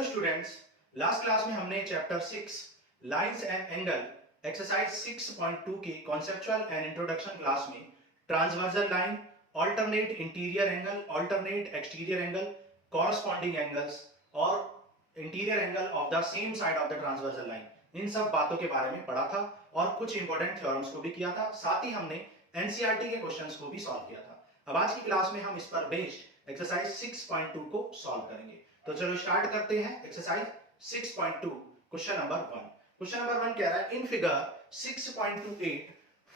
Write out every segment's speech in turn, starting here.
Hello students, last class में हमने chapter 6 lines and angle exercise 6.2 के कॉन्सेप्चुअल एंड इंट्रोडक्शन क्लास में transversal line, alternate interior angle, alternate exterior angle, corresponding angles और interior angle of the same side of the transversal line, इन सब बातों के बारे में पढ़ा था और कुछ इंपॉर्टेंट थ्योरम्स को भी किया था। साथ ही हमने एनसीईआरटी के क्वेश्चंस को भी सॉल्व किया था। अब आज की क्लास में हम इस पर बेस्ड एक्सरसाइज 6.2 को सॉल्व करेंगे। तो चलो स्टार्ट करते हैं। Exercise 6.2 question number 1। Question number 1 कह रहा है in figure 6.28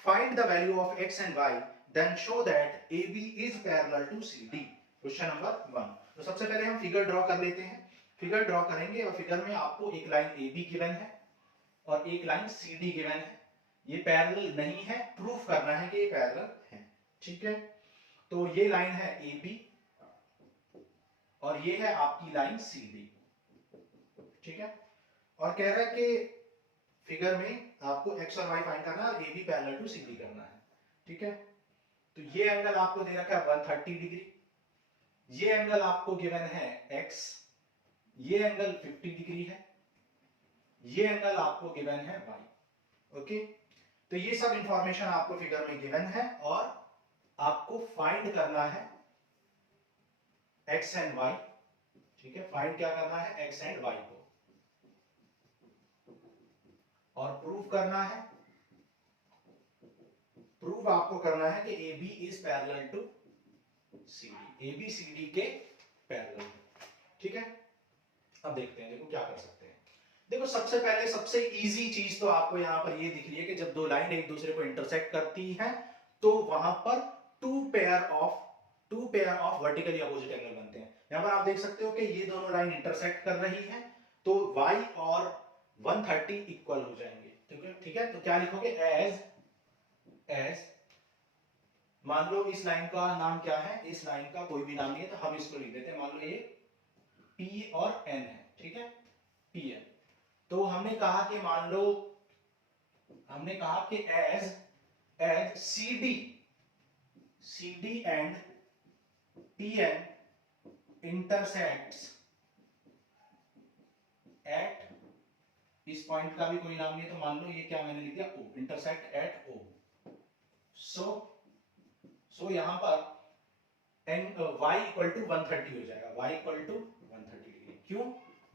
find the value of x and y then show that AB is parallel to CD। Question number 1। तो सबसे पहले हम फिगर ड्रॉ कर लेते हैं। फिगर ड्रॉ करेंगे और फिगर में आपको एक लाइन AB गिवन है और एक लाइन CD गिवन है। ये पैरेलल नहीं है, प्रूफ करना है कि ये पैरेलल है। ठीक है, तो ये लाइन है AB और ये है आपकी लाइन CD। ठीक है, और कह रहा है कि फिगर में आपको x और y फाइंड करना है और AB पैरेलल टू CD करना है। ठीक है, तो ये एंगल आपको दे रखा है 130 डिग्री, ये एंगल आपको गिवन है x, ये एंगल 50 डिग्री है, ये एंगल आपको गिवन है y। ओके, तो ये सब इंफॉर्मेशन आपको फिगर में गिवन है और आपको फाइंड करना है x एंड y। ठीक है, फाइंड क्या करना है, x एंड y को, और प्रूफ करना है, प्रूफ आपको करना है कि AB is parallel to CD, AB CD के पैरेलल। ठीक है, अब देखते हैं, देखो क्या कर सकते हैं। देखो सबसे पहले सबसे इजी चीज तो आपको यहां पर ये दिख रही है कि जब दो लाइन एक दूसरे को इंटरसेक्ट करती हैं तो वहां पर two pair of vertically opposite angle बनते हैं। यहां पर आप देख सकते हो कि ये दोनों लाइन इंटरसेक्ट कर रही हैं तो y और 130 इक्वल हो जाएंगे। ठीक है, तो क्या लिखोगे, एज मान लो इस लाइन का नाम क्या है, इस लाइन का कोई भी नाम नहीं है तो हम इसको लिख देते हैं, मान लो ये P और N है। ठीक है, PN। तो हमने कहा कि मान लो, हमने कहा कि as CD and PN intersects at, इस पॉइंट का भी कोई नाम नहीं है तो मान लो ये क्या मैंने लिख दिया, O, इंटरसेक्ट एट O। सो यहां पर y इक्वल टू 130 हो जाएगा, y इक्वल टू 130 डिग्री। क्यों,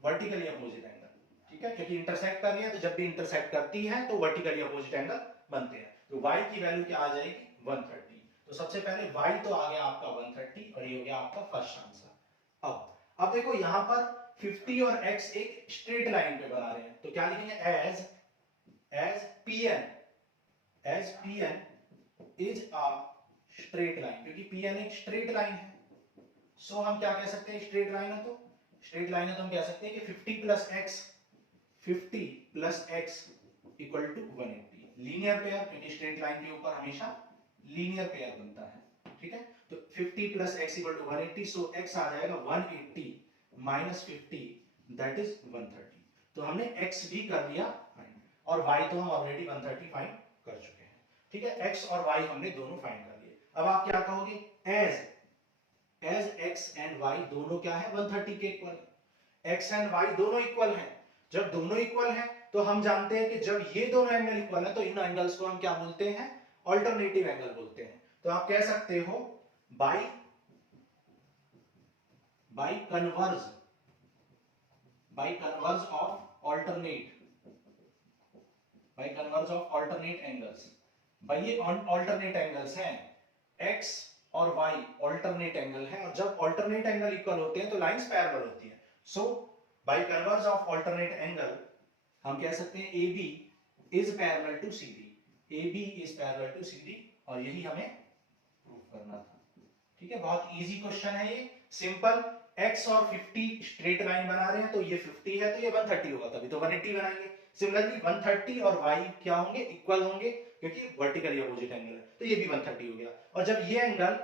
वर्टिकली अपोजिट एंगल। ठीक है, क्योंकि इंटरसेक्ट कर रही है तो जब भी इंटरसेक्ट करती है तो वर्टिकली अपोजिट एंगल बनते हैं। तो y की वैल्यू क्या आ जाएगी, 130। तो सबसे पहले y तो आ गया आपका 130 और ये हो गया आपका फर्स्ट आंसर। अब देखो यहां पर 50 और x एक स्ट्रेट लाइन पे बना रहे हैं तो क्या लिखेंगे, as PN is a straight line, क्योंकि PN एक स्ट्रेट लाइन है। सो हम क्या कह सकते हैं, स्ट्रेट लाइन है तो हम कह सकते हैं कि 50 plus x equal to 180। Linear pair, क्योंकि स्ट्रेट लाइन के ऊपर हमेशा लीनियर पेयर बनता है। ठीक है, तो 50 plus x equal to 180, so x आ जाएगा 180 माइनस 50 दैट इज 130। तो हमने x भी कर लिया फाइंड और y तो हम ऑलरेडी 130 फाइंड कर चुके हैं। ठीक है, x और y हमने दोनों फाइंड कर लिए। अब आप क्या कहोगे, एज x एंड y दोनों क्या है, 130 के इक्वल। x एंड y दोनों इक्वल हैं। जब दोनों इक्वल हैं तो हम जानते हैं कि जब ये दोनों एंगल इक्वल हैं तो इन एंगल्स को हम क्या बोलते हैं, अल्टरनेटिव एंगल बोलते हैं। तो आप कह सकते हो by converse of alternate angles. भाई ये अल्टरनेट एंगल्स हैं, x और y अल्टरनेट एंगल है और जब अल्टरनेट एंगल इक्वल होते हैं तो लाइंस पैरेलल होती हैं। So by converse of alternate angle हम कह सकते हैं AB is parallel to CD, AB is parallel to CD, और यही हमें प्रूफ करना था। ठीक है, बहुत इजी क्वेश्चन है ये, सिंपल। x और 50 स्ट्रेट लाइन बना रहे हैं तो ये 50 है तो ये 130 होगा, तभी तो 180 बनाएंगे। सिमिलरली 130 और y क्या होंगे, इक्वल होंगे, क्योंकि वर्टिकली अपोजिट एंगल है तो ये भी 130 हो गया। और जब ये एंगल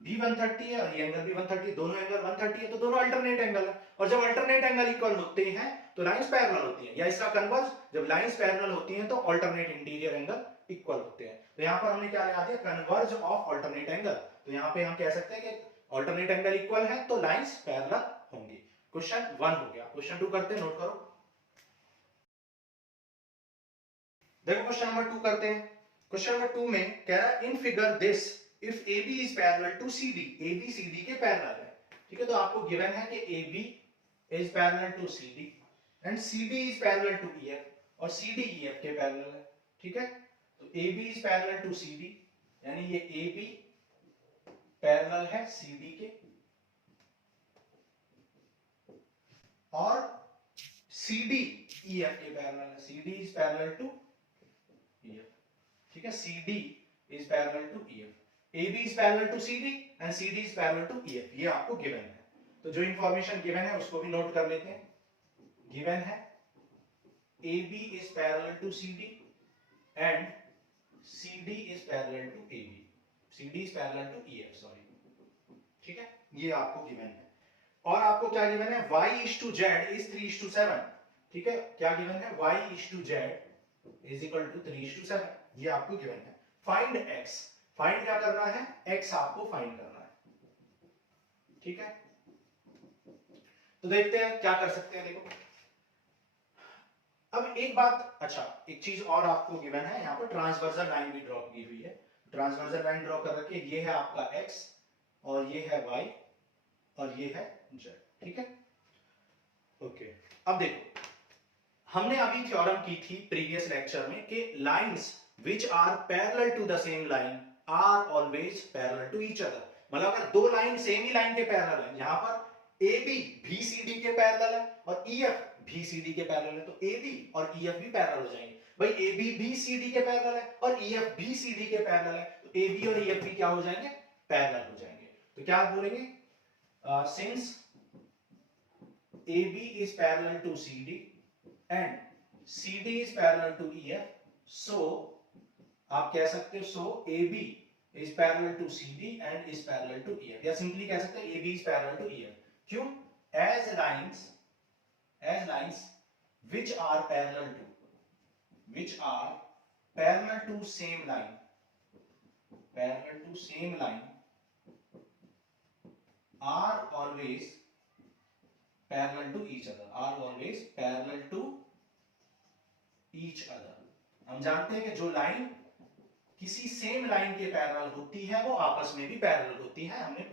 भी 130 है और ये एंगल भी 130, दोनों एंगल 130 है तो दोनों अल्टरनेट एंगल है। और जब अल्टरनेट एंगल इक्वल होते हैं तो लाइंस पैरेलल होती हैं, या इसका कन्वर्स, जब लाइंस पैरेलल होती हैं तो अल्टरनेट इंटीरियर एंगल इक्वल होते हैं। तो यहां पर हमने क्या लगा दिया, कन्वर्ज ऑफ अल्टरनेट एंगल। तो यहां पे हम कह सकते हैं कि अल्टरनेट एंगल इक्वल है तो लाइंस पैरेलल होंगी। क्वेश्चन 1 हो गया। क्वेश्चन 2 करते हैं, नोट करो। देखो क्वेश्चन नंबर 2 करते हैं। क्वेश्चन नंबर 2 में कह रहा है in figure this if AB is parallel to CD, AB CD के पैरेलल है। ठीक है, तो आपको गिवन है कि AB is parallel to CD and CD is parallel to EF और CD EF के पैरेलल है। ठीक है, तो AB is parallel to CD यानी ये AB पैरेलल है CD के और CD EF के पैरेलल है। CD is parallel to EF। ठीक है, CD is parallel to EF, AB is parallel to CD and CD is parallel to EF। ये आपको गिवन है। तो जो इंफॉर्मेशन गिवन है उसको भी नोट कर लेते हैं। गिवन है AB is parallel to CD and CD is parallel to AB, CD is parallel to EF, sorry. ठीक है, ये आपको गिवन है। और आपको क्या गिवन है, Y is to Z is 3:7। ठीक है, क्या गिवन है, Y is to Z is equal to 3:7, ये आपको गिवन है। फाइंड x, फाइंड क्या करना है, x आपको फाइंड करना है। ठीक है, तो देखते हैं क्या कर सकते हैं। देखो अब एक बात, अच्छा एक चीज और आपको गिवन है, यहाँ पर ट्रांसवर्सल लाइन भी ड्रॉ की हुई है। ट्रांसवर्सल लाइन ड्रॉ कर रखी है, ये है आपका x और ये है y और ये है z। ठीक है, ओके। अब देखो हमने अभी थ्योरम की थी प्रीवियस लेक्चर में कि lines which are parallel to the same line are always parallel to each other। मतलब अगर दो लाइन सेम ही लाइन के पैरेलल है, यहां पर AB BCD के पैरेलल है और EF BCD के पैरेलल है, तो AB और EF भी पैरेलल हो जाएंगे। भाई AB BCD के पैरेलल है और EF BCD के पैरेलल है, तो AB और EF भी क्या हो जाएंगे, पैरेलल हो जाएंगे। तो क्या बोलेंगे, since AB is parallel to CD and CD is parallel to EF, so आप कह सकते हो so AB is parallel to CD and is parallel to EF, या सिंपली कह सकते हो AB is parallel to EF। क्यों, as lines which are parallel to same line are always parallel to each other। हम जानते हैं कि जो लाइन किसी सेम लाइन के पैरेलल होती है वो आपस में भी पैरेलल होती है, हमने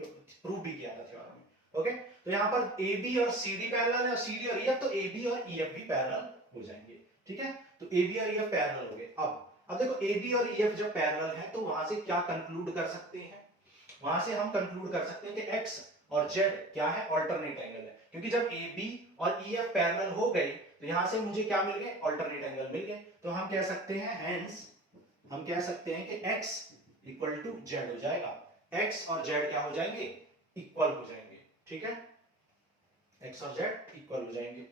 प्रूव भी किया था थ्योरम में। ओके, तो यहाँ पर AB और CD पैरेलल है और CD और EF, तो AB और EF भी पैरेलल हो जाएंगे। ठीक है, तो AB और EF पैरेलल हो गए। अब देखो AB और EF जब पैरेलल है तो वहां से क्या कंक्लूड कर सकते हैं, वहां से हम कंक्लूड कर सकते हैं कि X और Z क्या है, अल्टरनेट एंगल है। क्योंकि जब AB और EF पैरेलल हो गए तो यहां से मुझे क्या मिल गए, अल्टरनेट एंगल मिल गए। तो हम कह सकते हैं हेंस हम कह सकते हैं कि x इक्वल टू जेड हो जाएगा। x और z क्या हो जाएंगे, इक्वल हो जाएंगे। ठीक है, x और z इक्वल हो जाएंगे।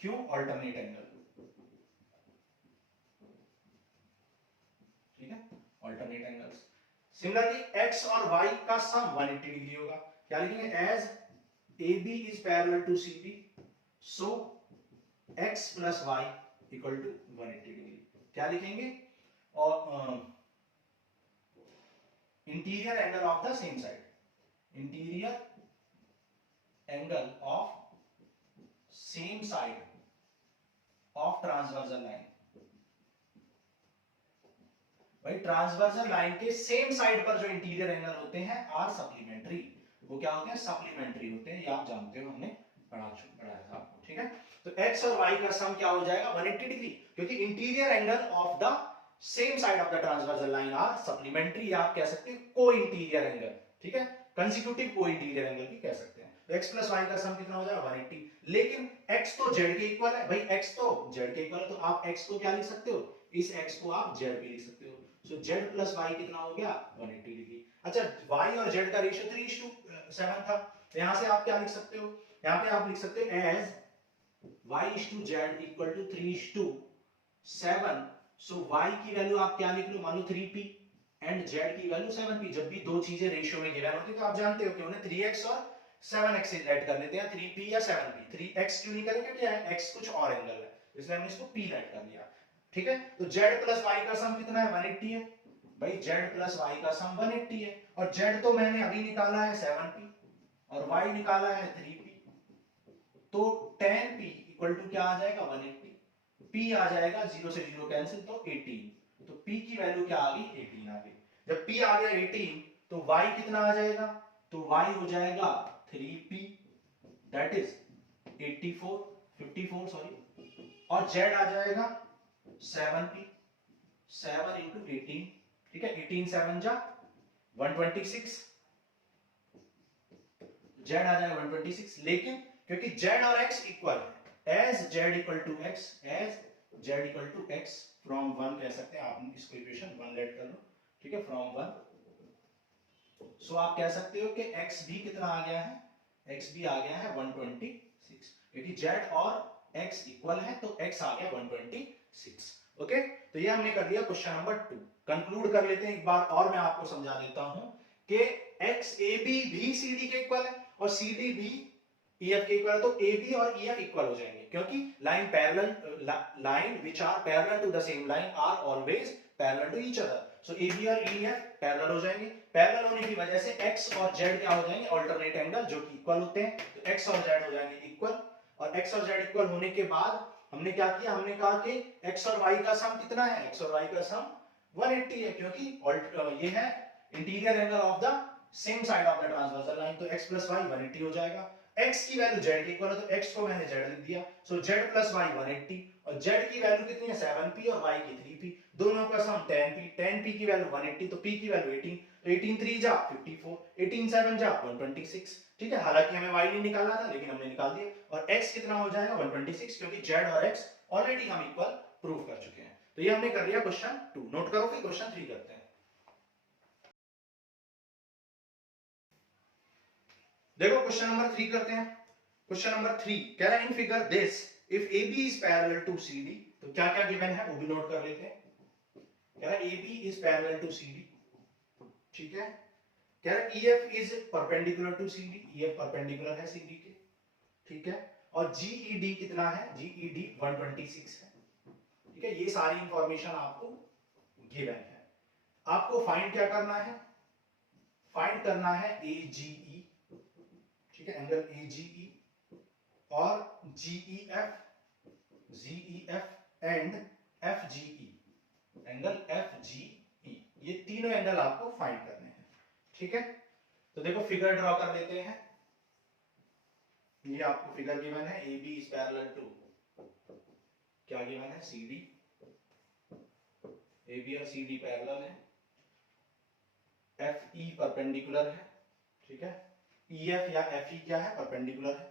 क्यों, अल्टरनेट एंगल। ठीक है, अल्टरनेट एंगल्स। सिमिलरली x और y का सम 180 डिग्री होगा। क्या लिखेंगे, as AB is parallel to CD, so x plus y equal to 180 degree. क्या लिखेंगे, और interior angle of the same side, interior angle of same side of transversal line. भाई transversal line के same side पर जो interior angle होते हैं are supplementary, वो क्या होते हैं, सप्लीमेंट्री होते हैं। ये आप जानते हो, हमने पढ़ाया था आपको। ठीक है, तो x और y का सम क्या हो जाएगा, 180 डिग्री, क्योंकि interior angle of the same side of the transversal line are supplementary, या आप कह सकते हैं को इंटीरियर एंगल। ठीक है, कंसेक्यूटिव को इंटीरियर एंगल भी कह सकते हैं। तो x प्लस y का सम कितना हो जाएगा, 180। लेकिन x तो z के इक्वल है, भाई x तो z के इक्वल है, तो आप x को क्या लिख सकते हो, इस x को आप z भी लिख सकते हो। सो z प्लस y कितना हो गया, 180 डिग्री। अच्छा, y और z का रेशियो 3:7 था, तो यहां से आप क्या लिख सकते हो, यहां पे आप लिख सकते हो as y is to z equal to 3:7। So y की वैल्यू आप क्या लिख लो, मान लो 3p एंड z की वैल्यू 7p। जब भी दो चीजें रेशियो में गिवन होती है तो आप जानते हो कि उन्हें 3x और 7x से ऐड कर लेते हैं, 3p या 7p। 3x क्यों नहीं करेंगे, क्या है, x कुछ और एंगल है, इसलिए हमने इसको p ऐड कर दिया। ठीक है, तो z प्लस y का सम कितना है, 180 है। भाई z प्लस y का सम 180 है, और z तो मैंने अभी निकाला है 7p और y निकाला है 3p। तो tan p इक्वल टू क्या आ जाएगा 180, p आ जाएगा 0 से 0 कैंसिल तो 18, तो p की वैल्यू क्या आ गई 18 आ गई। जब p आ गया 18 तो y कितना आ जाएगा, तो y हो जाएगा 3p दैट इज 54 सॉरी, और z आ जाएगा 7p, 7 इंटू 18, ठीक है 18 7 जा 126, z आ जाएगा 126, लेकिन क्योंकि z और x इक्वल है, as z equal to x, as z equal to x from 1 कह सकते हैं आप, इसको इक्वेशन 1 लेट कर लो, ठीक है फ्रॉम 1, सो आप कह सकते हो कि x भी कितना आ गया है, x भी आ गया है 126, क्योंकि z और x इक्वल है तो x आ गया 126। ओके, तो ये हमने कर लिया क्वेश्चन नंबर 2। कंक्लूड कर लेते हैं एक बार और, मैं आपको समझा देता हूं कि x a b भी c d के इक्वल है और c d भी e f के इक्वल है, तो a b और e f इक्वल हो जाएंगे, क्योंकि line parallel, line which are parallel to the same line are always parallel to each other, so a b और e f पैरेलल हो जाएंगे। पैरेलल होने की वजह से x और z क्या हो जाएंगे, अल्टरनेट एंगल जो कि इक्वल होते हैं, तो x और z हो जाएंगे इक्वल, और x और z इक्वल होने के बाद हमने क्या किया, हमने कहा कि x और y का सम कितना है, x और y का सम 180 है, क्योंकि ये है interior angle of the same side of the transversal line, तो x प्लस y 180 हो जाएगा। x की वैल्यू z के इक्वल है तो x को मैंने z लिख दिया, सो z प्लस y 180, और z की वैल्यू कितनी है 7p और y की 3p, दोनों का सम 10p, 10p की वैल्यू 180 तो p की वैल्यू 18, तो 18 3 जा 54, 18 7 जा 126, ठीक है। हालांकि हमें y नहीं निकालना था लेकिन हमने निकाल दिया, और x कितना हो जाएगा 126, क्योंकि z और x ऑलरेडी हम इक्वल प्रूव कर चुके हैं। तो ये हमने कर लिया क्वेश्चन 2। नोट करो, फिर क्वेश्चन 3 करते हैं। देखो क्वेश्चन नंबर 3 करते हैं। क्वेश्चन नंबर 3 कह रहा है in figure this if AB is parallel to CD, तो क्या क्या गिवन है वो भी नोट कर लेते हैं। कह रहा है AB is parallel to CD, ठीक है। कह रहा है EF is perpendicular to CD, EF perpendicular है CD के, ठीक है। और GED कितना है, GED 126 है, ठीक है। ये सारी इंफॉर्मेशन आपको गिवन है। आपको फाइंड क्या करना है, फाइंड करना है AGE, ठीक है, एंगल AGE और GEF, GEF and FGE, angle FGE, ये तीनों एंगल आपको फाइंड करने हैं, ठीक है। तो देखो फिगर ड्रॉ कर लेते हैं। ये आपको फिगर गिवन है, AB इज पैरेलल टू क्या गिवन है CD, AB और CD पैरेलल है, FE परपेंडिकुलर है, ठीक है। EF या FE क्या है, परपेंडिकुलर है,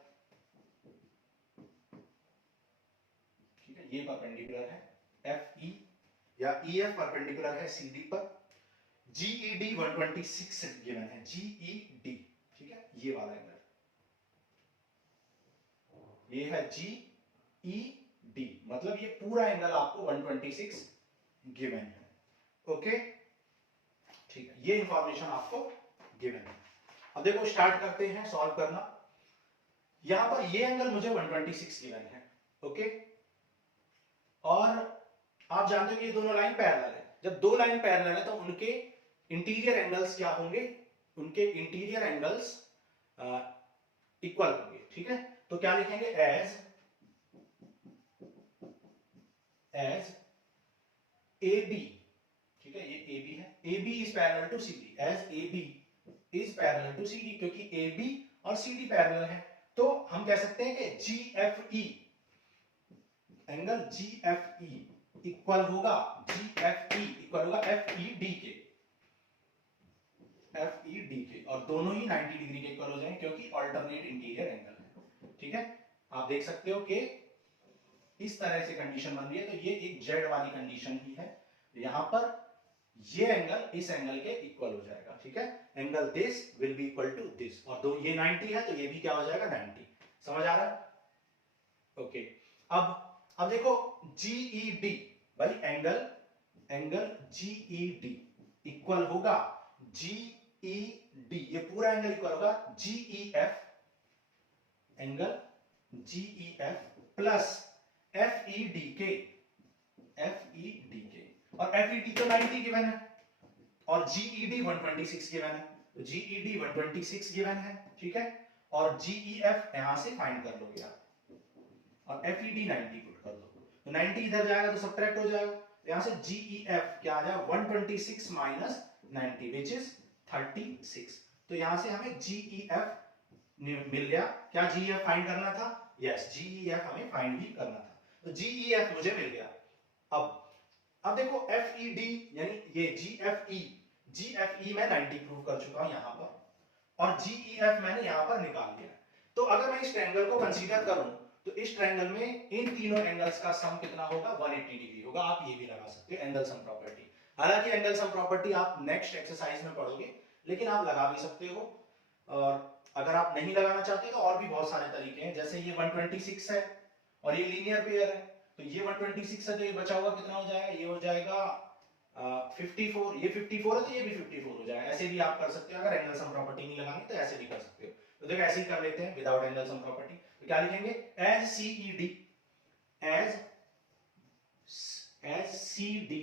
ठीक है, ये परपेंडिकुलर है। FE या EF परपेंडिकुलर है CD पर। GED 126 गिवन है, GED, ठीक है, ये वाला एंगल, ये है GED, मतलब ये पूरा एंगल आपको 126 गिवन है, ओके, ठीक है। ये इंफॉर्मेशन आपको गिवन है। अब देखो स्टार्ट करते हैं सॉल्व करना। यहां पर ये एंगल मुझे 126 गिवन है, ओके, और आप जानते हो कि ये दोनों लाइन पैरेलल है। जब दो लाइन पैरेलल है तो उनके इंटीरियर एंगल्स क्या होंगे, उनके इंटीरियर एंगल्स इक्वल होंगे, ठीक है। तो क्या लिखेंगे, एज AB, ठीक है, ये AB है, AB is parallel to CD, as AB is parallel to CD, क्योंकि AB और CD पैरेलल है, तो हम कह सकते हैं कि GFE, एंगल GFE इक्वल होगा, GFE इक्वल होगा FED के, FED के, और दोनों ही 90 डिग्री के इक्वल हो जाएंगे क्योंकि अल्टरनेट इंटीरियर एंगल है, ठीक है। आप देख सकते हो कि इस तरह से कंडीशन बन रही है, तो ये एक Z वाली कंडीशन ही है, यहां पर ये एंगल इस एंगल के इक्वल हो जाएगा, ठीक है। Angle this will be equal to this, और दो ये 90 है तो ये भी क्या हो जाएगा 90, समझ आ रहा है, ओके। अब देखो GED, भाई एंगल GED इक्वल होगा GED, ये पूरा एंगल इक्वल होगा GEF, angle GEF plus FED के, और FED तो 90 गिवन है और GED 126 गिवन है, तो GED 126 गिवन है, ठीक है, और GEF यहां से फाइंड कर लोगे आप, और FED 90 पुट कर दो, तो 90 इधर जाएगा तो सब्ट्रैक्ट हो जाएगा, तो यहाँ से GEF क्या आ जाएगा 126 माइनस 90 विच इज 36। तो यहाँ से हमें GEF मिल गया। क्या GEF फाइंड करना था? यस, GEF हमें फाइंड भी करना था, तो GEF मुझे मिल गया। अब देखो FED यानी ये GFE मैं 90 प्रूव कर चुका हूं यहां पर, और GEF मैंने यहां पर निकाल लिया। तो अगर मैं इस ट्रायंगल को कंसीडर करूं तो इस ट्रायंगल में इन तीनों एंगल्स का सम कितना होगा 180 डिग्री होगा। आप ये भी लगा सकते हो एंगल सम प्रॉपर्टी। हालांकि एंगल सम प्रॉपर्टी आप नेक्स्ट एक्सरसाइज में पढ़ोगे, लेकिन आप लगा भी सकते हो। और अगर आप नहीं लगाना चाहते तो और भी बहुत सारे तरीके हैं, जैसे ये 126 है और ये लीनियर पेयर है, तो ये 126 है तो ये बचा हुआ कितना हो जाएगा, ये हो जाएगा 54, ये 54 है तो ये भी 54 हो जाएगा। ऐसे भी आप कर सकते हो, अगर एंगल सम प्रॉपर्टी नहीं लगानी तो ऐसे भी कर सकते हो। तो देखो ऐसे ही कर लेते हैं विदाउट एंगल सम प्रॉपर्टी। तो क्या लिखेंगे, एज CD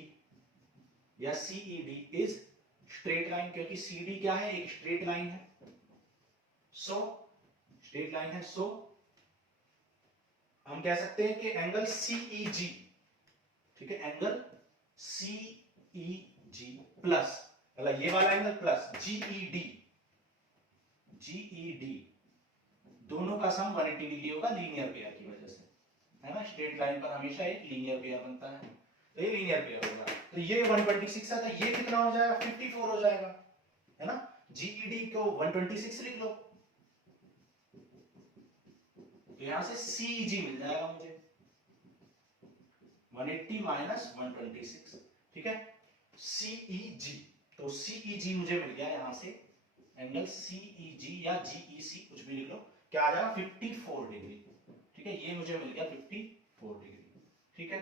या CED इज स्ट्रेट लाइन, क्योंकि CD क्या है, एक स्ट्रेट लाइन है, स्ट्रेट लाइन है, सो हम कह सकते हैं कि एंगल CEG, ठीक है, एंगल CEG प्लस मतलब ये वाला एंगल प्लस GED दोनों का सम 180 डिग्री होगा लीनियर पेयर की वजह से, है ना। स्ट्रेट लाइन पर हमेशा एक लीनियर पेयर बनता है, तो ये लीनियर पेयर होगा। तो ये 126 है तो ये कितना हो जाएगा 54 हो जाएगा, है ना। GED को 126 लिख लो, तो यहां से CEG मिल जाएगा मुझे 180 माइनस 126, ठीक है। CEG, तो CEG मुझे मिल गया यहां से एंगल CEG या GEC कुछ भी लिख लो, क्या आ जाएगा 54 डिग्री, ठीक है। ये मुझे मिल गया 54 डिग्री, ठीक है।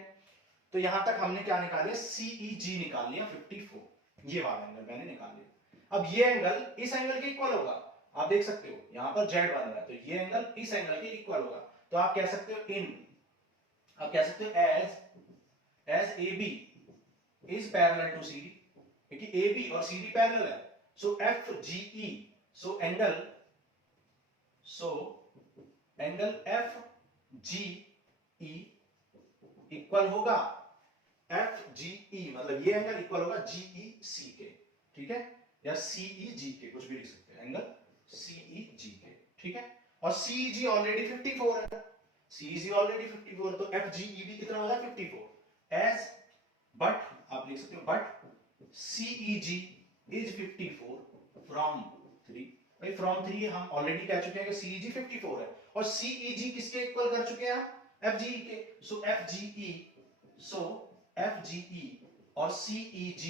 तो यहां तक हमने क्या निकाल लिया, CEG निकाल लिया 54, ये वाला एंगल मैंने निकाल लिया। अब ये एंगल इस एंगल के इक्वल होगा, आप देख सकते हो यहां पर Z बन रहा है, तो ये एंगल इस एंगल के इक्वल होगा। तो आप कह सकते हो आप कह सकते हो as AB is parallel to CD, क्योंकि AB और CD पैरेलल है। So FGE, so angle FGE equal होगा FGE, मतलब ये एंगल इक्वल होगा GEC के, ठीक है, या CEG के, कुछ भी लिख सकते हैं, एंगल CEG के, ठीक है। और CEG ऑलरेडी 54 है, CEG ऑलरेडी 54 है, तो FGE भी कितना हो जाएगा 54। एज बट आप लिख सकते हो बट CEG इज 54 फ्रॉम 3, भाई फ्रॉम 3 हम ऑलरेडी कह चुके हैं कि CEG 54 है, और CEG किसके इक्वल कर चुके हैं हम, FGE के। सो FGE और CEG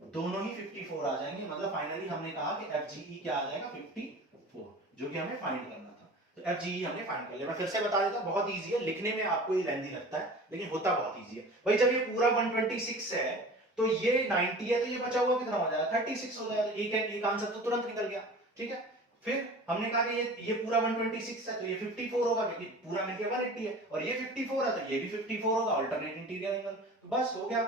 दोनों ही 54 आ जाएंगे, मतलब फाइनली हमने कहा कि FGE क्या आ जाएगा 54, जो कि हमें फाइंड करना था। तो FGE हमने फाइंड कर लिया। मैं फिर से बता देता हूं, बहुत इजी है, लिखने में आपको ये लेंथी लगता है लेकिन होता बहुत इजी है। भाई जब ये पूरा 126 है तो ये 90 है, तो ये बचा हुआ कितना हो जाएगा 36 हो जाएगा। ये आंसर तो तुरंत निकल गया, ठीक है। फिर हमने कहा कि ये पूरा 126 है तो ये 54 होगा, क्योंकि पूरा मिलके 180 है, और ये 54 है तो ये भी 54 होगा, अल्टरनेट इंटीरियर एंगल। तो बस हो गया।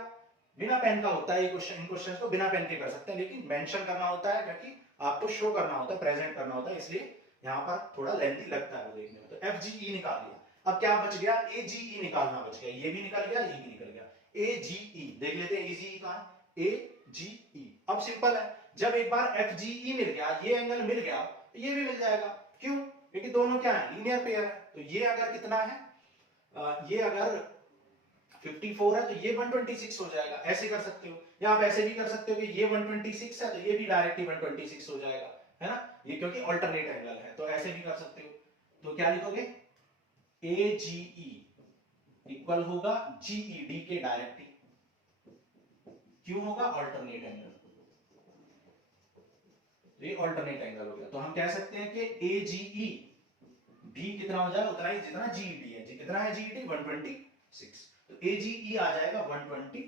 बिना पेन का होता है ये क्वेश्चन, इन क्वेश्चंस को बिना पेन के कर सकते हैं, लेकिन मेंशन करना होता है क्योंकि आपको शो करना होता है, प्रेजेंट करना होता है, इसलिए यहाँ पर थोड़ा लेंथी लगता है वो देखने में। तो FGE निकाल लिया। अब क्या बच गया, AGE निकालना बच गया, ये भी निकल गया, ये भी निकल गया। AGE देख लेते हैं, AGE कहां है, AGE। अब सिंपल है, जब एक बार FGE मिल गया, ये एंगल मिल गया, तो ये भी मिल जाएगा। क्यों, क्योंकि दोनों क्या है, लीनियर पेयर है। तो ये अगर कितना है, ये अगर 54 है तो ये 126 हो जाएगा, ऐसे कर सकते हो। या आप ऐसे भी कर सकते हो कि ये 126 है तो ये भी डायरेक्टली 126 हो जाएगा, है ना, ये क्योंकि अल्टरनेट एंगल है, तो ऐसे भी कर सकते हो। तो क्या लिखोगे, AGE इक्वल होगा GED के डायरेक्टली, क्यों होगा, अल्टरनेट एंगल, तो ये अल्टरनेट एंगल हो गया। तो हम कह सकते हैं कि AGE भी कितना हो जाएगा, उतना ही जितना GED है। कितना है GED 126, तो AGE आ जाएगा 126,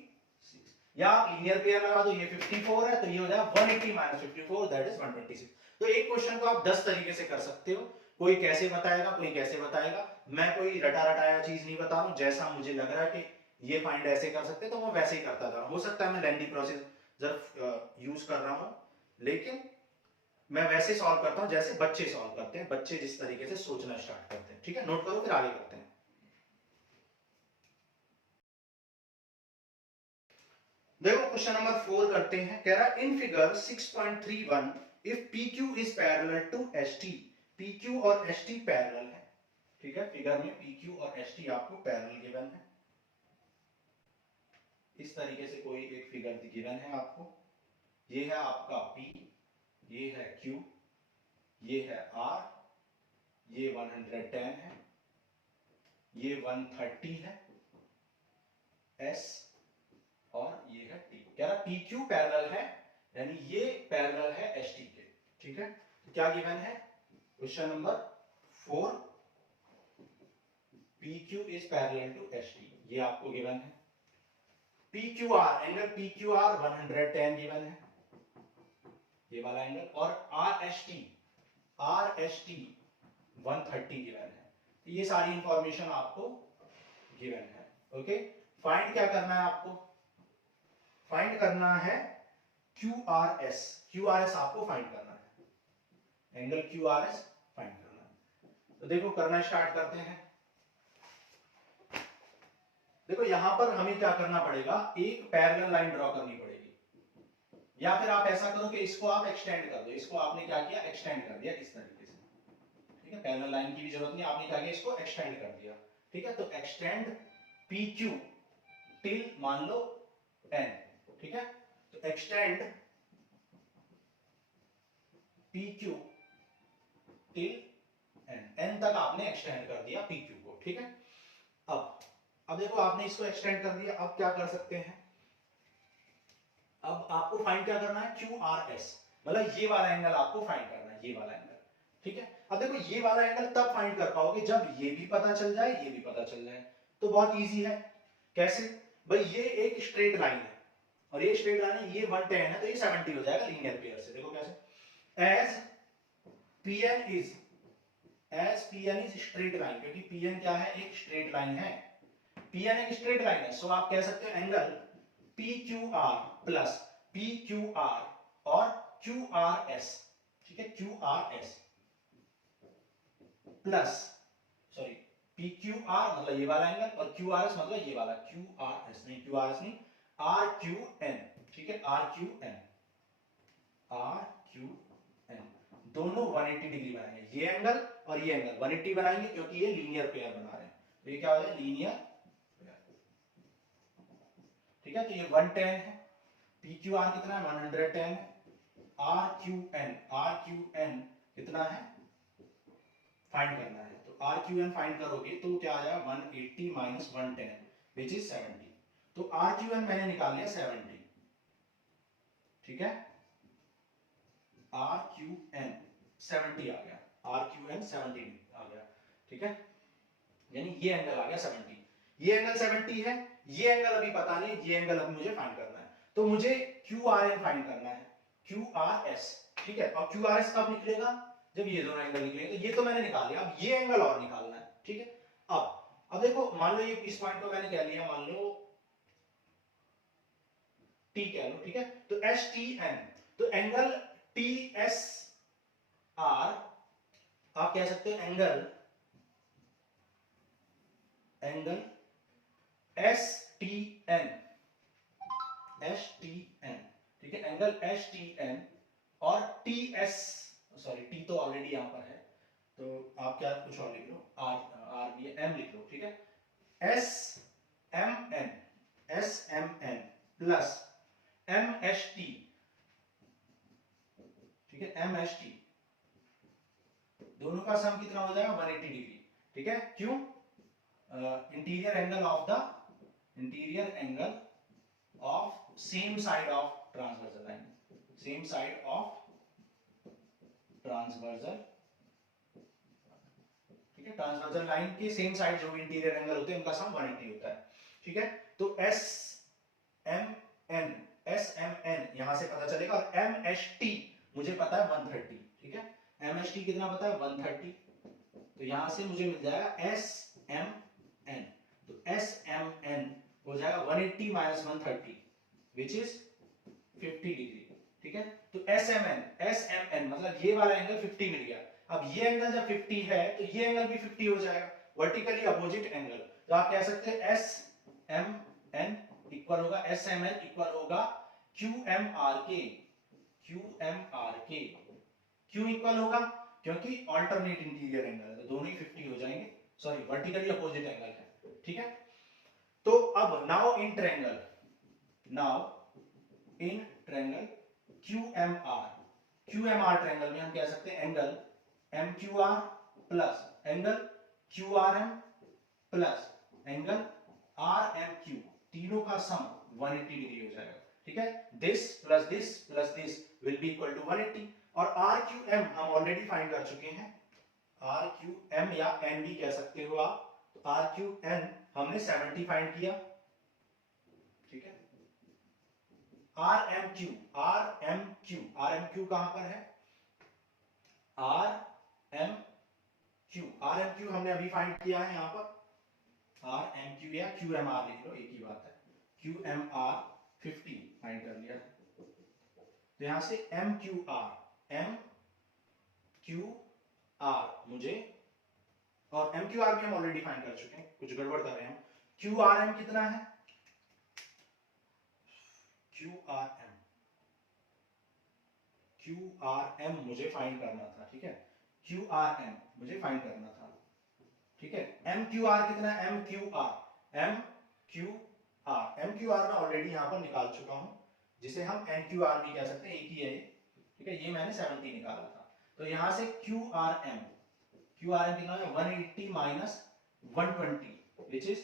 या आप लीनियर पेयर लगा दो, ये 54 है तो ये हो जाएगा 180 माइनस 54 दैट इज 126। तो एक क्वेश्चन को आप 10 तरीके से कर सकते हो, कोई कैसे बताएगा, कोई कैसे बताएगा। मैं कोई रटा रटाया चीज नहीं बता रहा हूं, जैसा मुझे लग रहा है कि ये फाइंड ऐसे कर सकते तो मैं वैसे ही करता जा रहा हूं। हो सकता है मैं लेंथी प्रोसेस जब यूज कर रहा हूं, लेकिन मैं वैसे सॉल्व करता हूं जैसे बच्चे सॉल्व करते हैं, बच्चे जिस तरीके से सोचना स्टार्ट करते हैं, ठीक है। नोट करो, फिर आगे करते हैं। देखो क्वेश्चन नंबर 4 करते हैं। कह रहा है in figure 6.31 if PQ is parallel to ST, PQ और ST पैरेलल है। ठीक है, फिगर में PQ और ST आपको पैरेलल गिवन है। इस तरीके से कोई एक फिगर गिवन है आपको। ये है आपका P, ये है Q, ये है R, ये 110 है, ये 130 है, S और ये है T। कह रहा PQ पैरेलल है, यानी ये पैरेलल है ST के। ठीक है, तो क्या गिवन है question number 4, PQ is parallel to ST, ये आपको गिवन है। PQR, एंगल PQR 110 गिवन है, ये वाला एंगल, और RST 130 गिवन है। तो ये सारी इंफॉर्मेशन आपको गिवन है। ओके, फाइंड क्या करना है आपको? फाइंड करना है QRS आपको फाइंड करना है, एंगल QRS फाइंड करना है। तो देखो करना स्टार्ट करते हैं। देखो यहां पर हमें क्या करना पड़ेगा, एक पैरेलल लाइन ड्रॉ करनी पड़ेगी, या फिर आप ऐसा करो कि इसको आप एक्सटेंड कर दो। इसको आपने क्या किया, एक्सटेंड कर दिया इस तरीके से। ठीक है, पैरेलल लाइन की भी जरूरत नहीं, आपने क्या किया, इसको एक्सटेंड कर दिया। ठीक है, तो एक्सटेंड PQ टिल मान लो N। ठीक है, तो एक्सटेंड PQ टिल N तक आपने एक्सटेंड कर दिया PQ को। ठीक है, अब देखो आपने इसको एक्सटेंड कर दिया। अब क्या कर सकते हैं, अब आपको फाइंड क्या करना है, QRS, मतलब ये वाला एंगल आपको फाइंड करना है, ये वाला एंगल। ठीक है, अब देखो ये वाला एंगल तब फाइंड कर पाओगे जब ये भी पता चल जाए, ये भी पता चल जाए। तो बहुत इजी है। कैसे भाई, ये एक स्ट्रेट लाइन है और ये स्ट्रेट लाइन है, ये 110 है, तो ये 70 हो जाएगा लीनियर पेयर से। देखो कैसे, as PN is straight line, क्योंकि PN क्या है, एक स्ट्रेट लाइन है। PN एक स्ट्रेट लाइन है, सो आप कह सकते हो एंगल PQR प्लस PQR और QRS। ठीक है, QRS प्लस सॉरी PQR मतलब ये वाला एंगल और QRS मतलब ये वाला, QRS नहीं RQN। ठीक है, RQN दोनों 180 डिग्री बनाएंगे, ये एंगल और ये एंगल 180 बनाएंगे, क्योंकि ये लीनियर पेयर बना रहे हैं। तो ये क्या हो जाए, लीनियर पेयर। ठीक है, तो ये 110 है, PQR कितना है, 110 है, RQN कितना है, फाइंड करना है। तो RQN फाइंड करोगे तो क्या आ जाएगा, 180 माइनस 110 विच इज 70। तो RQN मैंने निकाल लिया 70। ठीक है, RQN 70 आ गया, RQN 70 आ गया। ठीक है, यानी ये एंगल आ गया 70। ये एंगल 70 है, ये एंगल अभी पता नहीं, ये एंगल अभी मुझे फाइंड करना है। तो मुझे QRN फाइंड करना है, QRS। ठीक है, और QRS कब निकलेगा, जब ये दोनों एंगल निकलेंगे। तो ये तो मैंने निकाल लिया, अब ये एंगल और निकालना है। ठीक है, अब देखो मान लो ये इस पॉइंट को मैंने कह लिया, मान लो T कह लो। ठीक है, तो STN, तो एंगल TSR आप कह सकते हो एंगल STN। ठीक है, एंगल STN और TS, सॉरी T तो ऑलरेडी यहां पर है, तो आप क्या कुछ और लिख लो, R भी है, M लिख लो। ठीक है, SMN प्लस MST। ठीक है, MST दोनों का सम कितना हो जाएगा, 180 डिग्री। ठीक है, क्यों, interior angle of same side of transversal line, same side of transversal. ठीक है, ट्रांसवर्सल लाइन के सेम साइड जो भी इंटीरियर एंगल होते हैं उनका सम 180 होता है। ठीक है, तो SMN यहां से पता चलेगा, और MST मुझे पता है 130। ठीक है, MST कितना पता है, 130। तो यहां से मुझे मिल जाएगा SMN, तो SMN हो जाएगा 180 माइनस 130 विच इज 50 डिग्री। ठीक है, तो SMN मतलब ये वाला एंगल 50 मिल गया। अब ये एंगल जब 50 है तो ये एंगल भी 50 हो जाएगा, वर्टिकली अपोजिट एंगल। तो आप कह सकते हैं SMN इक्वल होगा SML इक्वल होगा QMRK। QMRK क्यों इक्वल होगा? क्योंकि अल्टरनेट इंटीरियर एंगल है, तो दोनों ही 50 हो जाएंगे। सॉरी, वर्टिकली अपोजिट एंगल है, ठीक है। तो अब now in triangle QMR triangle में हम कह सकते हैं angle MQR plus angle QRM plus angle RMQ, तीनों का सम 180 डिग्री हो जाएगा, ठीक है। This plus this will be equal to 180। और RQM हम ऑलरेडी फाइंड कर चुके हैं, RQM या N भी कह सकते हो आप। तो RQN हमने 70 फाइंड किया, ठीक है। RMQ कहां पर है? RMQ हमने अभी फाइंड किया है यहां पर। RMQ या QMR लिख लो, एक ही बात है। QMR 50 फाइंड कर लिया। तो यहां से MQR मुझे, और MQR भी हम ऑलरेडी फाइंड कर चुके हैं, कुछ गड़बड़ कर रहे हैं हम। QRM कितना है? QRM मुझे फाइंड करना था, ठीक है। QRM मुझे फाइंड करना था, ठीक है। MQR कितना है? MQR मैं ऑलरेडी यहां पर निकाल चुका हूं, जिसे हम NQR भी कह सकते हैं, एक ही है, ठीक है। ये मैंने 70 निकाला था। तो यहां से QRM कितना है? 180 माइनस 120 विच इज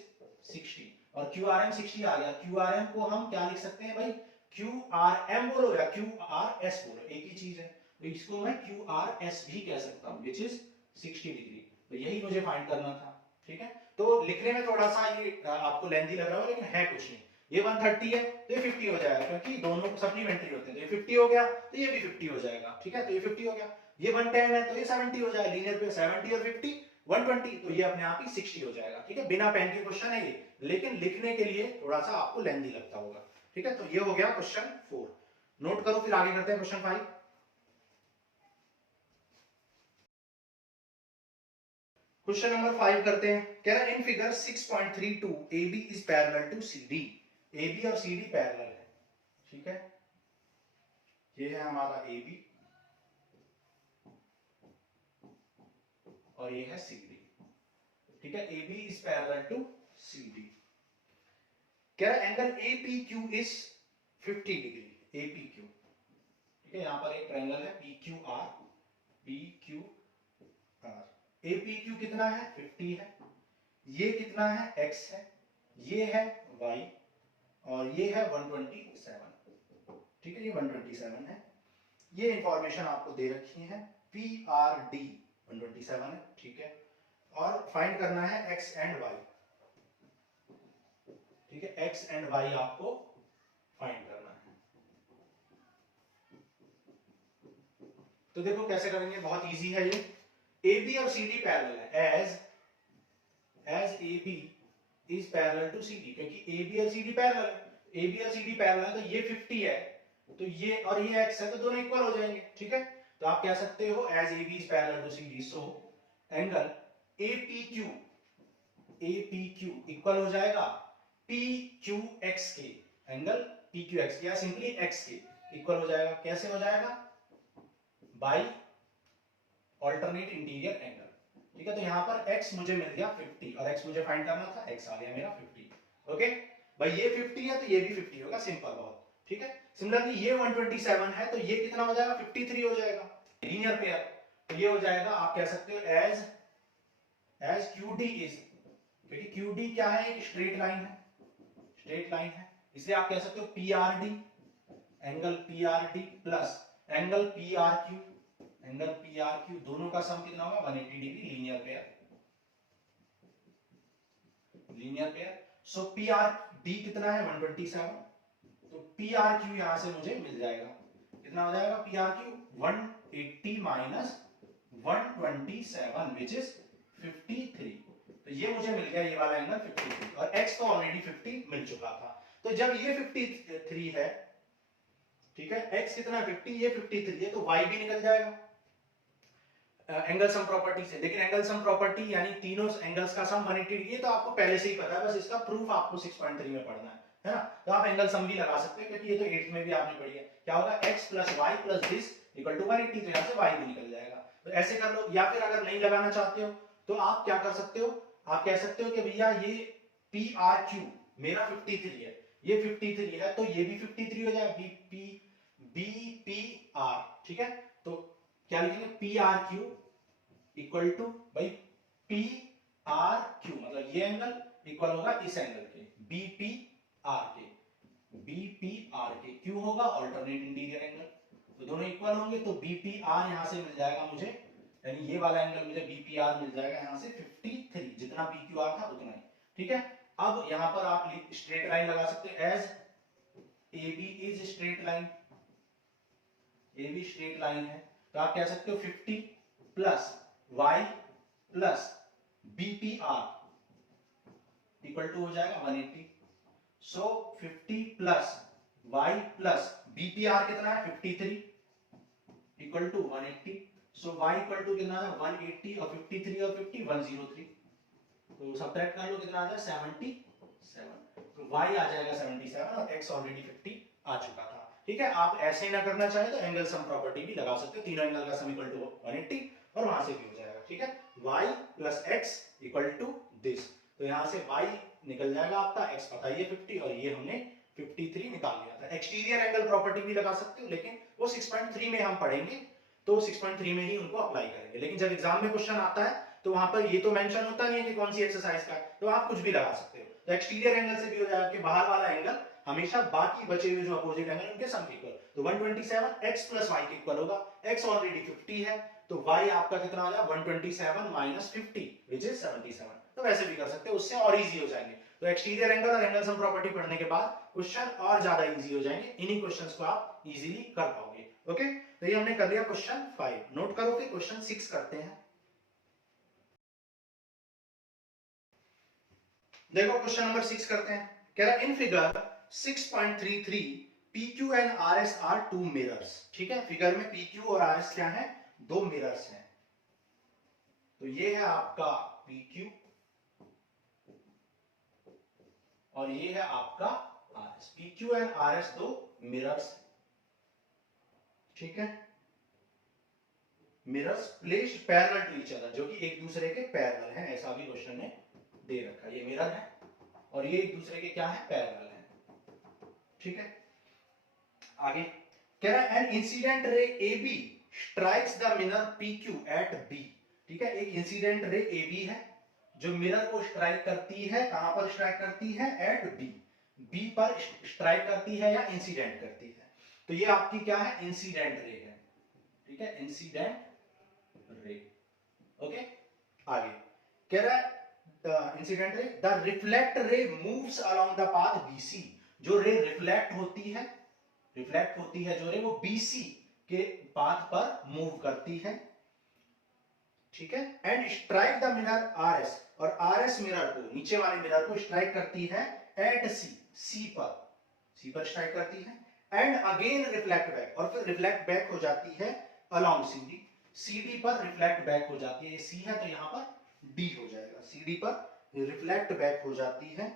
60, और QRM 60 आ गया। QRM को हम क्या लिख सकते हैं भाई? QRM बोलो या QRS बोलो, एक ही चीज है। तो इसको मैं QRS भी कह सकता हूं, विच इज 60 डिग्री। तो यही मुझे फाइंड करना था, ठीक है। तो लिखने में थोड़ा सा ये आपको लेंथी लग रहा होगा, लेकिन है कुछ नहीं। ये 130 है तो ये 50 हो जाएगा, क्योंकि दोनों सप्लीमेंट्री होते हैं। तो ये 50 हो गया तो ये भी 50 हो जाएगा, ठीक है। तो ये 50 हो गया। ये 110 है तो ये 70 हो जाएगा, लीनियर पे 70 और 50 120, तो ये अपने आप ही 60 हो जाएगा, ठीक है। बिना पेन के क्वेश्चन है ये, लेकिन लिखने के लिए थोड़ा सा आपको लेंथी लगता होगा, ठीक है। तो ये हो गया क्वेश्चन 4। नोट करो, फिर आगे करते हैं क्वेश्चन 5। क्वेश्चन नंबर 5 करते हैं। कह रहा है in figure 6.32 AB is parallel to CD। AB और CD पैरेलल है, ठीक है। ये है हमारा AB और ये है CD, ठीक है। AB is parallel to CD। कह रहा है angle APQ is 50 degree. APQ, ठीक है। यहां पर एक ट्रायंगल है PQR। APQ कितना है? 50 है। ये कितना है? X है। ये है Y और ये है 127, ठीक है। ये 127 है। ये इंफॉर्मेशन आपको दे रखी है। PRD 127 है, ठीक है। और फाइंड करना है X एंड Y, ठीक है। X एंड Y आपको फाइंड करना है। तो देखो कैसे करेंगे, बहुत इजी है ये। AB और CD पैरेलल है। As AB is parallel to CD, क्योंकि AB और CD पैरेलल है। AB और CD पैरेलल है तो ये 50 है, तो ये और ये X है, तो दोनों इक्वल हो जाएंगे, ठीक है। तो आप कह सकते हो as AB is parallel to CD, so angle APQ equal हो जाएगा PQX के, एंगल PQX या सिंपली X के इक्वल हो जाएगा। कैसे हो जाएगा? बाई ऑल्टरनेट इंटीरियर एंगल, ठीक है। तो यहां पर x मुझे मिल गया 50 और x मुझे फाइंड करना था, x आ गया मेरा 50। ओके भाई, ये 50 है तो ये भी 50 होगा, सिंपल बहुत, ठीक है। सिमिलरली ये 127 है तो ये कितना हो जाएगा? 53 हो जाएगा, लीनियर पेयर। तो ये हो जाएगा, आप कह सकते हो एज QD इज, क्योंकि QD क्या है? एक स्ट्रेट लाइन है, स्ट्रेट लाइन है, इसलिए आप कह सकते हो PRD, angle PRD plus angle PRQ, angle PRQ, दोनों का सम कितना होगा? 180 degree, linear pair, linear pair. So PRD कितना है? 127। तो PRQ यहां से मुझे मिल जाएगा, कितना हो जाएगा? PRQ 180 minus 127 which is 53। तो ये मुझे मिल गया, ये वाला एंगल 53, और x तो ऑलरेडी 50 मिल चुका था। तो जब ये 53 है, ठीक है, x कितना? 50, ये 53 है, तो y भी निकल जाएगा एंगल सम प्रॉपर्टी से। लेकिन एंगल सम प्रॉपर्टी यानी तीनों एंगल्स का सम 180 डिग्री, तो आपको पहले से ही पता है, बस इसका प्रूफ आपको 6.3 में पढ़ना है। है ना। तो आप एंगल सम भी लगा सकते हो क्योंकि ये तो 8th में भी आपने पढ़ी है। क्या होगा x + y + this equal to 180, तो यहाँ से y भी निकल जाएगा। तो ऐसे कर लो, या फिर अगर नहीं लगाना चाहते हो तो आप क्या कर सकते हो, आप कह सकते हो कि भैया ये PRQ मेरा 53 है, ये 53 है तो ये भी 53 हो जाएगा, BPR, ठीक है। तो क्या लिखेंगे, PRQ इक्वल टू भाई PRQ, मतलब ये एंगल इक्वल होगा इस एंगल के BPR के, BPR के, Q होगा अल्टरनेट इंटीरियर एंगल, तो दोनों इक्वल होंगे तो BPR यहां से मिल जाएगा मुझे, यानी ये वाला एंगल मुझे BPR मिल जाएगा यहां से 53, जितना PQR था उतना ही, ठीक है। अब यहां पर आप स्ट्रेट लाइन लगा सकते हो, as AB is straight line, AB straight line है, तो आप कह सकते हो 50 plus y plus BPR equal to हो जाएगा 180। So 50 plus y plus BPR कितना है 53 equal to 180। So y equal to कितना है 180 और 53 और 50 103, तो सब्ट्रैक्ट कर लो कितना आ जाएगा 77, तो y आ जाएगा 77 और x ऑलरेडी 50 आ चुका था, ठीक है। आप ऐसे ही ना करना चाहे तो एंगल सम प्रॉपर्टी भी लगा सकते हो, तीनों एंगल का सम इक्वल टू 180 और वहां से भी हो जाएगा, ठीक है। y plus x equal to this, तो यहां से y निकल जाएगा आपका, x पता ही है 50 और ये हमने 53 निकाल लिया था। एक्सटीरियर एंगल प्रॉपर्टी भी लगा सकते हो, लेकिन वो 6.3 में हम पढ़ेंगे, तो 6.3 में ही उनको अप्लाई करेंगे। लेकिन जब एग्जाम में क्वेश्चन आता है तो वहां पर ये तो मेंशन होता नहीं है कि कौन सी एक्सरसाइज का, तो आप कुछ भी लगा सकते हो। तो एक्सटीरियर एंगल से भी हो जाएगा कि बाहर वाला एंगल हमेशा बाकी बचे हुए जो अपोजिट एंगल उनके सम के इक्वल, तो 127 x प्लस y के इक्वल होगा, x ऑलरेडी 50 है तो y आपका कितना आ जाएगा 127 माइनस 50 विच इज 77, तो वैसे भी कर सकते हो, उससे और इजी हो जाएंगे। तो एक्सटीरियर एंगल और एंगल सम प्रॉपर्टी पढ़ने के बाद क्वेश्चन और ज्यादा इजी हो जाएंगे, इन्हीं क्वेश्चंस को आप इजीली कर पाओगे। ओके, तो ये हमने कर लिया क्वेश्चन 5, नोट करो कि क्वेश्चन 6 करते हैं। देखो क्वेश्चन नंबर 6 करते हैं, कह रहा in figure 6.33 PQ and RS are two mirrors, ठीक है। फिगर में PQ और RS क्या है, दो मिरर्स हैं, तो ये है आपका PQ और ये है आपका RS, PQ एंड RS दो मिरर्स, ठीक है। Mirrors placed parallel to each other, जो कि एक दूसरे के पैरेलल हैं, ऐसा भी क्वेश्चन ने दे रखा है। ये मिरर है और ये एक दूसरे के क्या है, पैरेलल है, ठीक है। आगे कह रहा है an incident ray AB strikes the mirror PQ at B, ठीक है। एक इंसिडेंट रे AB है जो मिरर को स्ट्राइक करती है, कहां पर स्ट्राइक करती है, एट B पर स्ट्राइक करती है या इंसिडेंट करती है, तो ये आपकी क्या है, इंसिडेंट रे है, ठीक है, इंसिडेंट रे। ओके, आगे कह रहा है इंसिडेंट रे द रिफ्लेक्ट रे moves along the path BC, जो रे रिफ्लेक्ट होती है, रिफ्लेक्ट होती है जो रे वो BC के पाथ पर मूव करती है, ठीक है। And strike the mirror RS, और RS मिरर को, नीचे वाले मिरर को स्ट्राइक करती है एट C पर स्ट्राइक करती है, एंड अगेन रिफ्लेक्ट बैक, और फिर रिफ्लेक्ट बैक हो जाती है अलोंग CD पर रिफ्लेक्ट बैक हो जाती है, ये C है तो यहां पर D हो जाएगा, CD पर रिफ्लेक्ट बैक हो जाती है।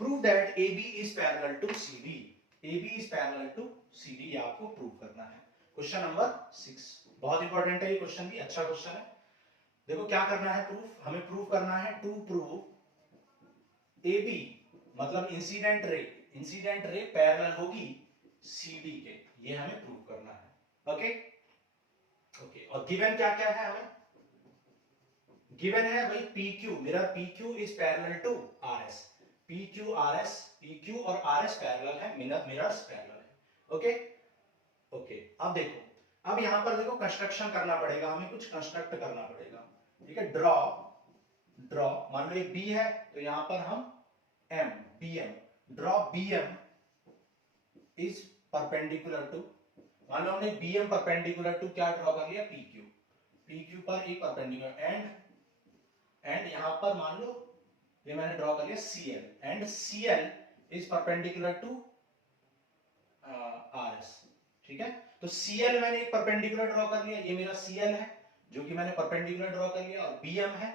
Prove that AB is parallel to CD, AB is parallel to CD, ये आपको प्रूव करना है। क्वेश्चन नंबर 6 बहुत इंपॉर्टेंट है, ये क्वेश्चन भी अच्छा क्वेश्चन है। देखो क्या करना है, प्रूफ, हमें प्रूव करना है, टू प्रूव AB मतलब इंसिडेंट रे पैरेलल होगी CD के, ये हमें प्रूव करना है। ओके ओके, और गिवन क्या क्या है हमें, गिवन है भाई PQ, mirror PQ is parallel to RS, PQ और RS पैरेलल है, मिरर्स पैरेलल है। ओके ओके, अब देखो, अब यहां पर देखो कंस्ट्रक्शन करना पड़ेगा, हमें कुछ कंस्ट्रक्ट करना पड़ेगा, ठीक है। ड्रॉ मान लो एक B है तो यहां पर हम BM draw BM is perpendicular to, मान लो हमने BM परपेंडिकुलर टू क्या ड्रॉ कर लिया, PQ पर एक परपेंडिकुलर, एंड यहां पर मान लो ये मैंने ड्रॉ कर लिया CL, and CL is perpendicular to RS, ठीक है। तो CL मैंने एक परपेंडिकुलर ड्रॉ कर लिया, ये मेरा CL है जो कि मैंने परपेंडिकुलर ड्रॉ कर लिया, और BM है,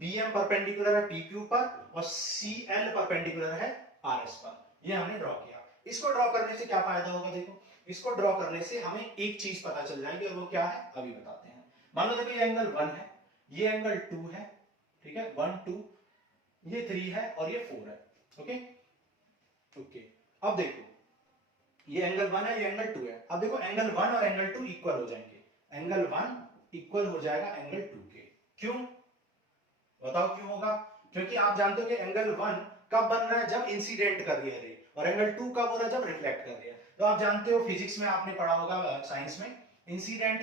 BM परपेंडिकुलर है PQ पर और CL परपेंडिकुलर है RS पर, ये हमने ड्रॉ किया। इसको ड्रॉ करने से क्या फायदा होगा, देखो इसको ड्रॉ करने से हमें एक चीज पता चल जाएगी, और वो क्या है अभी बताते हैं। मान लो देखो ये एंगल 1 है, ये एंगल 2 है, ठीक है 1 2, ये 3 है और ये 4 है। ओके ओके, अब देखो ये एंगल 1 है, ये एंगल 2 है। अब देखो एंगल 1 और एंगल 2 इक्वल हो जाएंगे, एंगल 1 इक्वल हो जाएगा एंगल 2 के। क्यों बताओ क्यों होगा? क्योंकि आप जानते हो कि एंगल 1 कब बन रहा है, जब इंसिडेंट कर रही है रे, और एंगल 2 कब हो रहा है, जब रिफ्लेक्ट कर रही है। तो आप जानते हो फिजिक्स में आपने पढ़ा होगा, साइंस में, incident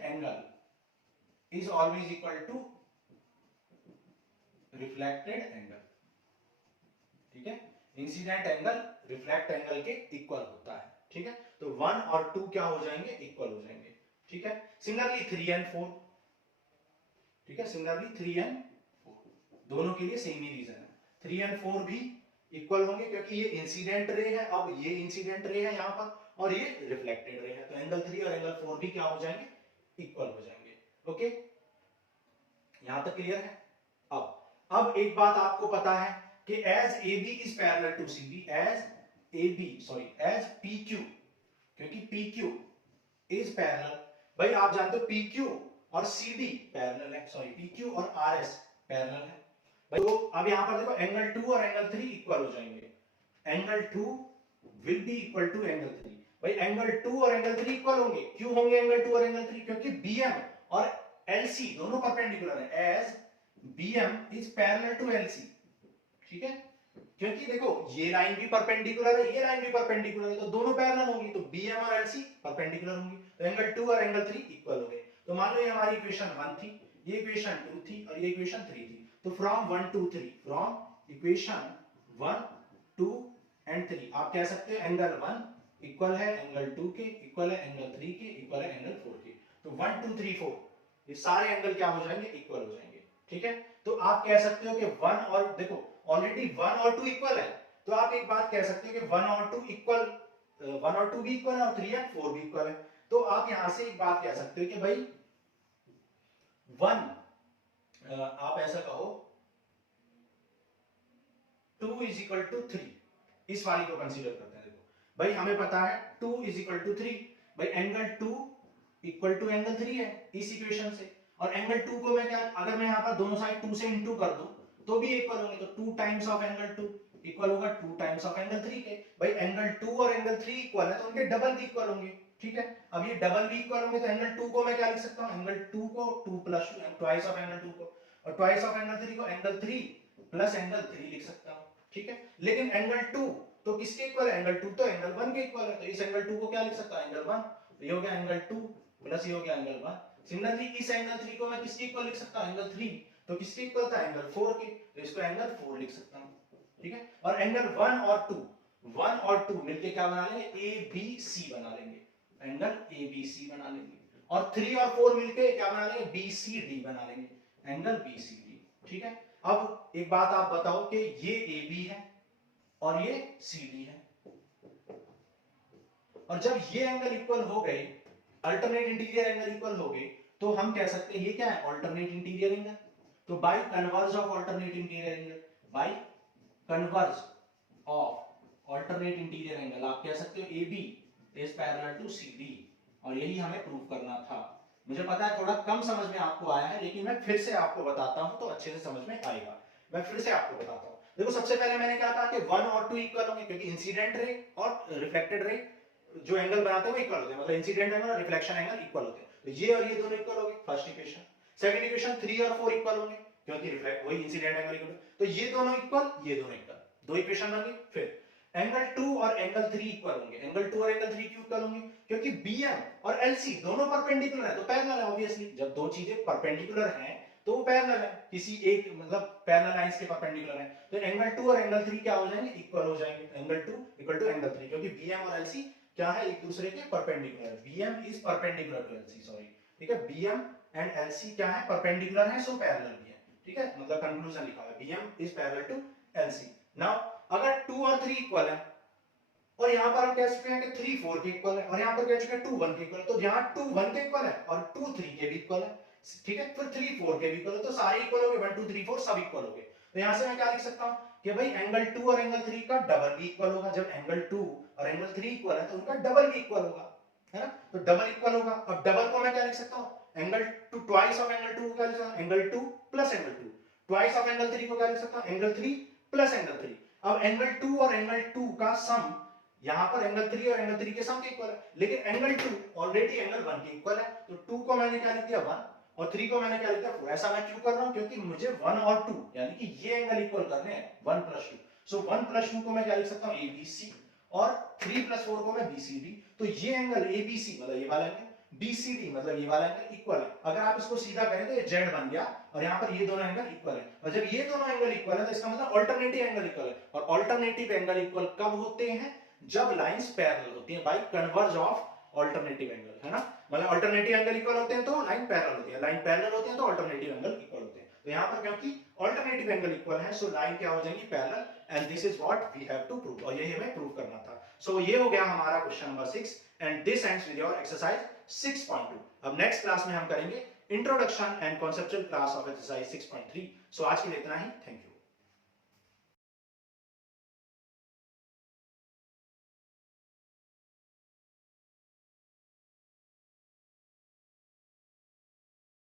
angle is always equal to reflected angle. ठीक है, इंसिडेंट एंगल रिफ्लेक्ट एंगल के इक्वल होता है। ठीक है, तो 1 और 2 क्या हो जाएंगे, इक्वल हो जाएंगे। ठीक है, सिमिलरली 3 एंड 4, ठीक है सिमिलरली 3 एंड 4 दोनों के लिए सेम ही रीजन है, 3 एंड 4 भी इक्वल होंगे क्योंकि ये इंसिडेंट रे है, अब ये इंसिडेंट रे है यहाँ पर, और ये रिफ्लेक्टेड रे है, तो एंगल 3 और एंगल 4 भी क्या हो जाएंगे, इक्वल हो जाएंगे। ओके, यहां तक क्लियर है? अब एक बात आपको पता है कि as AB is parallel to CB, as PQ, क्योंकि PQ इज पैरेलल, भाई आप जानते हो PQ और CD पैरेलल है, PQ और RS पैरेलल है भाई। तो अब यहां पर देखो एंगल 2 और एंगल 3 इक्वल हो जाएंगे, angle 2 will be equal to angle 3। भाई एंगल 2 और एंगल 3 इक्वल होंगे, क्यों होंगे एंगल 2 और एंगल 3? क्योंकि BM और LC दोनों परपेंडिकुलर है, as BM is parallel to LC। ठीक है, क्योंकि देखो ये लाइन भी परपेंडिकुलर है, ये लाइन भी परपेंडिकुलर है, तो दोनों पैरेलल होंगी, तो BM और LC परपेंडिकुलर होंगी, तो एंगल 2 और एंगल 3 इक्वल हो गए। तो मान लो ये हमारी इक्वेशन 1 थी, ये इक्वेशन 2 थी और ये इक्वेशन 3 थी। तो फ्रॉम 1 2 3, फ्रॉम इक्वेशन 1 2 एंड 3 आप कह सकते हो एंगल 1 इक्वल है एंगल 2 के, इक्वल है एंगल 3 के, इक्वल है एंगल 4 के। तो 1 2 3 4 ये सारे एंगल क्या हो जाएंगे, इक्वल हो जाएंगे। ठीक है, तो आप कह सकते हो कि 1 और देखो ऑलरेडी 1 और 2 इक्वल है, तो आप एक बात कह सकते हो कि 1 और 2 इक्वल, 1 और 2 भी इक्वल है और 3 और 4 भी इक्वल है। तो आप यहां से एक बात कह सकते हो कि भाई 1 आप ऐसा कहो 2 इज इक्वल टू 3, इस वाली को कंसीडर करते हैं। देखो भाई हमें पता है 2 इज इक्वल टू 3, भाई एंगल 2 इक्वल टू एंगल 3 है इस इक्वेशन से, और एंगल 2 को मैं क्या, अगर मैं यहाँ पर दोनों साइड 2 से इंटू कर दूं तो भी इक्वल होंगे, तो 2 टाइम्स ऑफ एंगल 2 इक्वल होगा 2 टाइम्स ऑफ एंगल 3 के। भाई एंगल 2 और एंगल 3 इक्वल है तो उनके डबल भी इक्वल होंगे। ठीक है, अब ये डबल भी इक्वल होंगे तो एंगल 2 को मैं क्या लिख सकता हूँ, एंगल 2 को 2 प्लस 2 ट्वाइस ऑफ एंगल 2 को, और ट्वाइस ऑफ एंगल 3 को एंगल 3 प्लस एंगल 3 लिख सकता हूँ। ठीक है, लेकिन एंगल 2 तो किसके इक्वल है, एंगल 2 तो एंगल 1 के इक्वल है, तो इस एंगल 2 को क्या लिख सकता हूँ, एंगल 1, तो ये हो गया एंगल 2 प्लस ये हो गया एंगल 1। सिमिलरली इस एंगल 3 को मैं किसके इक्वल लिख सकता हूं, एंगल 3, तो किसके इक्वल था, एंगल 4 के, तो इसको एंगल 4 लिख सकता हूं। ठीक है, और एंगल 1 और 2 मिलके क्या बना लेंगे, ABC बना लेंगे, एंगल ABC बना लेंगे, और 3 और 4 मिलके क्या बना लेंगे, BCD बना लेंगे, एंगल BCD। ठीक है, अब एक बात आप बताओ कि ये AB है और ये CD है, और जब ये एंगल इक्वल हो गए, अल्टरनेट इंटीरियर एंगल इक्वल हो गए, तो हम कह सकते हैं ये क्या है, अल्टरनेट इंटीरियर एंगल। तो by converse of alternate interior angle, by converse of alternate interior angle आप कह सकते हो AB is parallel to CD, और यही हमें प्रूव करना था। मुझे पता है थोड़ा कम समझ में आपको आया है, लेकिन मैं फिर से आपको बताता हूं तो अच्छे से समझ में आएगा। मैं फिर से आपको बताता हूं, देखो सबसे पहले मैंने क्या कहा कि 1 और 2 इक्वल होंगे, क्योंकि इंसिडेंट रे और रिफ्लेक्टेड रे जो एंगल बनाते हैं वो इक्वल होते हैं, मतलब इंसिडेंट एंगल और रिफ्लेक्शन एंगल इक्वल होते हैं, तो ये और ये दोनों इक्वल हो गए, फर्स्ट इक्वेशन। सेकंड इक्वेशन 3 और 4 इक्वल होंगे, क्योंकि रिफ्लेक्ट वही इंसिडेंट एंगल इक्वल, तो ये दोनों इक्वल, ये दोनों इक्वल, दो इक्वेशन बन गई। फिर एंगल 2 और एंगल 3 इक्वल होंगे, एंगल 2 और एंगल 3 क्यों इक्वल होंगे, क्योंकि BM और LC दोनों परपेंडिकुलर है, तो पैरेलल है ऑब्वियसली, जब दो चीजें परपेंडिकुलर हैं तो वो पैरेलल है, किसी एक मतलब पैरेलल लाइंस के परपेंडिकुलर है, तो एंगल 2 और एंगल 3 क्या हो जाएंगे, इक्वल हो जाएंगे, एंगल 2 इक्वल टू एंगल 3, क्योंकि BM और LC क्या है, एक दूसरे के perpendicular, BM is perpendicular to LC, sorry, ठीक है, BM एंड LC क्या है, परपेंडिकुलर है, सो पैरेलल भी है। ठीक है, मतलब कंक्लूजन लिखा है BM is parallel to LC। Now अगर 2 और 3 इक्वल है, और यहां पर हम कह चुके हैं कि 3 4 के इक्वल है, और यहां पर कह चुके हैं 2 1 के इक्वल है, तो यहां 2 1 के इक्वल है और 2 3 के भी इक्वल है। ठीक है, फिर 3 4 के भी इक्वल है, तो सारे इक्वल हो गए, 1 2 3 4 सब इक्वल हो गए। तो यहां से मैं क्या लिख सकता हूं, कि भाई एंगल 2 और एंगल 3 का डबल भी इक्वल होगा। जब एंगल 2 और एंगल 3 इक्वल है तो उनका डबल भी इक्वल होगा, है ना। तो डबल इक्वल होगा। अब डबल को मैं क्या लिख सकता हूं, एंगल 2 ट्वाइस ऑफ एंगल 2 को क्या लिख सकता हूं, angle 2 plus angle 2। Twice of angle 3 को क्या लिख सकता हूं, एंगल 3 प्लस एंगल 3। अब एंगल 2 और एंगल 2 का सम यहां पर एंगल 3 और एंगल 3 के सम के इक्वल है, लेकिन एंगल 2 ऑलरेडी एंगल 1 के इक्वल है, तो 2 को मैंने क्या लिख दिया 1 और 3 को मैंने क्या लिख दिया 4। ऐसा मैं क्यों कर रहा हूं, क्योंकि मुझे 1 और 2 यानी कि ये एंगल इक्वल करने हैं 1 प्लस 2। सो 1 प्लस 2 को मैं क्या लिख सकता हूं ABC और 3 प्लस 4 को मैं BCD। तो ये एंगल ABC मतलब ये वाला एंगल, BCD मतलब ये वाला एंगल इक्वल है। अगर आप इसको सीधा करें तो ये Z बन गया और यहाँ पर ये दोनों एंगल इक्वल है। और जब ये दोनों एंगल इक्वल है तो इसका मतलब अल्टरनेटिव एंगल इक्वल है। और अल्टरनेटिव एंगल इक्वल कब होते हैं, जब लाइंस पैरेलल होती हैं, by converse of alternative angle, है ना। मतलब अल्टरनेटिव एंगल इक्वल होते हैं तो लाइन पैरेलल होती है, लाइन पैरेलल होती है तो अल्टरनेटिव एंगल इक्वल होते हैं। तो यहाँ पर क्योंकि अल्टरनेटिव एंगल इक्वल है सो लाइन क्या हो जाएंगी parallel, and this is what we have to prove, और यही हमें प्रूव करना था। सो ये हो गया हमारा question number 6 and this ends with your exercise 6.2। अब नेक्स्ट क्लास में हम करेंगे introduction and conceptual class of exercise 6.3। सो आज के लिए इतना ही, थैंक यू।